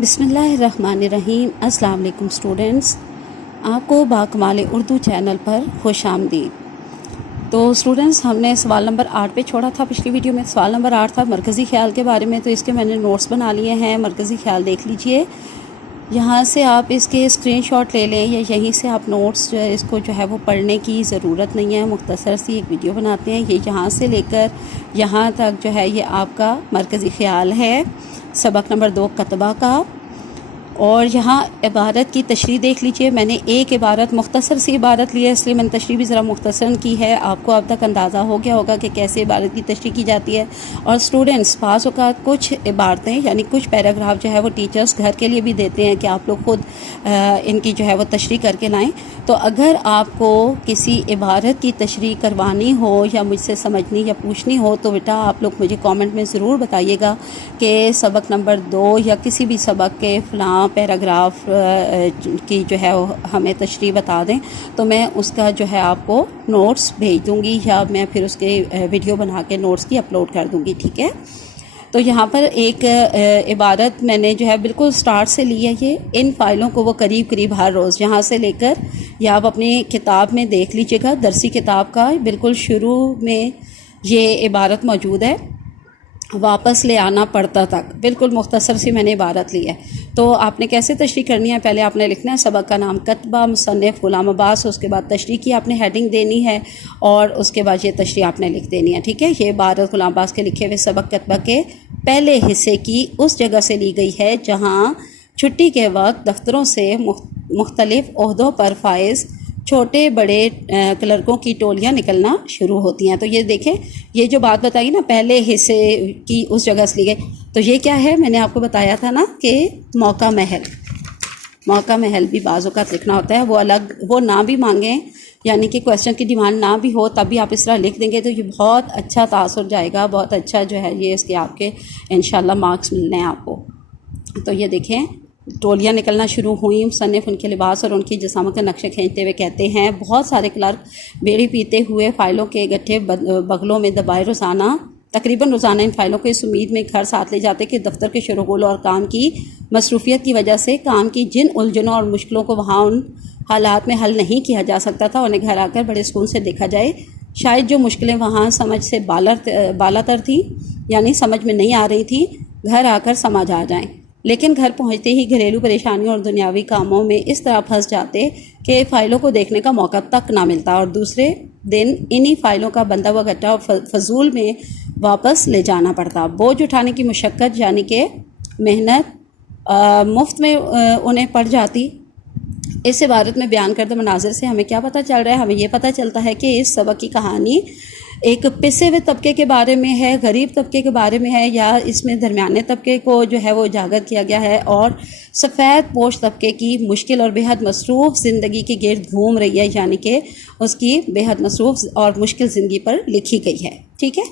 بسم اللہ الرحمن الرحیم۔ السلام علیکم اسٹوڈنٹس، آپ کو باکمال اردو چینل پر خوش آمدید۔ تو اسٹوڈنٹس، ہم نے سوال نمبر 8 پہ چھوڑا تھا پچھلی ویڈیو میں۔ سوال نمبر 8 تھا مرکزی خیال کے بارے میں، تو اس کے میں نے نوٹس بنا لیے ہیں۔ مرکزی خیال دیکھ لیجئے، یہاں سے آپ اس کے اسکرین شاٹ لے لیں یا یہیں سے آپ نوٹس اس کو جو ہے وہ پڑھنے کی ضرورت نہیں ہے، مختصر سی ایک ویڈیو بناتے ہیں۔ یہ یہاں سے لے کر یہاں تک جو ہے یہ آپ کا مرکزی خیال ہے، سبق نمبر 2 کتبہ کا۔ اور یہاں عبارت کی تشریح دیکھ لیجئے، میں نے ایک عبارت مختصر سی عبارت لی ہے، اس لیے میں نے تشریح بھی ذرا مختصر کی ہے۔ آپ کو اب تک اندازہ ہو گیا ہوگا کہ کیسے عبارت کی تشریح کی جاتی ہے۔ اور اسٹوڈنٹس، بعض اوقات کچھ عبارتیں یعنی کچھ پیراگراف جو ہے وہ ٹیچرز گھر کے لیے بھی دیتے ہیں کہ آپ لوگ خود ان کی جو ہے وہ تشریح کر کے لائیں۔ تو اگر آپ کو کسی عبارت کی تشریح کروانی ہو یا مجھ سے سمجھنی یا پوچھنی ہو تو بیٹا آپ لوگ مجھے کامنٹ میں ضرور بتائیے گا کہ سبق نمبر 2 یا کسی بھی سبق کے فلاں پیراگراف کی جو ہے ہمیں تشریح بتا دیں، تو میں اس کا جو ہے آپ کو نوٹس بھیج دوں گی یا میں پھر اس کے ویڈیو بنا کے نوٹس کی اپلوڈ کر دوں گی، ٹھیک ہے۔ تو یہاں پر ایک عبارت میں نے جو ہے بالکل سٹارٹ سے لی ہے، یہ ان فائلوں کو وہ قریب ہر روز یہاں سے لے کر یا آپ اپنی کتاب میں دیکھ لیجئے گا، درسی کتاب کا بالکل شروع میں یہ عبارت موجود ہے، واپس لے آنا پڑتا تک، بالکل مختصر سی میں نے عبارت لی ہے۔ تو آپ نے کیسے تشریح کرنی ہے؟ پہلے آپ نے لکھنا ہے سبق کا نام کتبہ، مصنف غلام عباس، اس کے بعد تشریح کی آپ نے ہیڈنگ دینی ہے اور اس کے بعد یہ تشریح آپ نے لکھ دینی ہے، ٹھیک ہے۔ یہ عبارت غلام عباس کے لکھے ہوئے سبق کتبہ کے پہلے حصے کی اس جگہ سے لی گئی ہے جہاں چھٹی کے وقت دفتروں سے مختلف عہدوں پر فائز چھوٹے بڑے کلرکوں کی ٹولیاں نکلنا شروع ہوتی ہیں۔ تو یہ دیکھیں، یہ جو بات بتائی نا پہلے حصے کی اس جگہ سے لی گئی، تو یہ کیا ہے؟ میں نے آپ کو بتایا تھا نا کہ موقع محل بھی بعض اوقات لکھنا ہوتا ہے، وہ الگ، وہ نہ بھی مانگیں یعنی کہ کویسچن کی ڈیمانڈ نہ بھی ہو تب بھی آپ اس طرح لکھ دیں گے تو یہ بہت اچھا تاثر جائے گا، بہت اچھا جو ہے یہ اس کے آپ کے انشاءاللہ مارکس ملنے ہیں آپ کو۔ تو یہ دیکھیں، ٹولیاں نکلنا شروع ہوئیں، مصنف ان کے لباس اور ان کی جسامت کے نقشے کھینچتے ہوئے کہتے ہیں بہت سارے کلرک بیڑی پیتے ہوئے فائلوں کے گٹھے بغلوں میں دبائے تقریباً روزانہ ان فائلوں کو اس امید میں گھر ساتھ لے جاتے کہ دفتر کے شغل اور کام کی مصروفیت کی وجہ سے کام کی جن الجھنوں اور مشکلوں کو وہاں ان حالات میں حل نہیں کیا جا سکتا تھا انہیں گھر آ کر بڑے سکون سے دیکھا جائے۔ شاید جو مشکلیں وہاں سمجھ سے بالا تر تھیں یعنی سمجھ میں نہیں آ رہی تھیں، گھر آ کر سمجھ آ جائیں، لیکن گھر پہنچتے ہی گھریلو پریشانیوں اور دنیاوی کاموں میں اس طرح پھنس جاتے کہ فائلوں کو دیکھنے کا موقع تک نہ ملتا اور دوسرے دن انہی فائلوں کا بندہ ہوا گٹھا اور فضول میں واپس لے جانا پڑتا۔ بوجھ اٹھانے کی مشقت یعنی کہ محنت مفت میں انہیں پڑ جاتی۔ اس عبارت میں بیان کردہ مناظر سے ہمیں کیا پتہ چل رہا ہے؟ ہمیں یہ پتہ چلتا ہے کہ اس سبق کی کہانی ایک پسے ہوئے طبقے کے بارے میں ہے، غریب طبقے کے بارے میں ہے، یا اس میں درمیانے طبقے کو جو ہے وہ اجاگر کیا گیا ہے اور سفید پوش طبقے کی مشکل اور بے حد مصروف زندگی کے گرد گھوم رہی ہے، یعنی کہ اس کی بے حد مصروف اور مشکل زندگی پر لکھی گئی ہے، ٹھیک ہے۔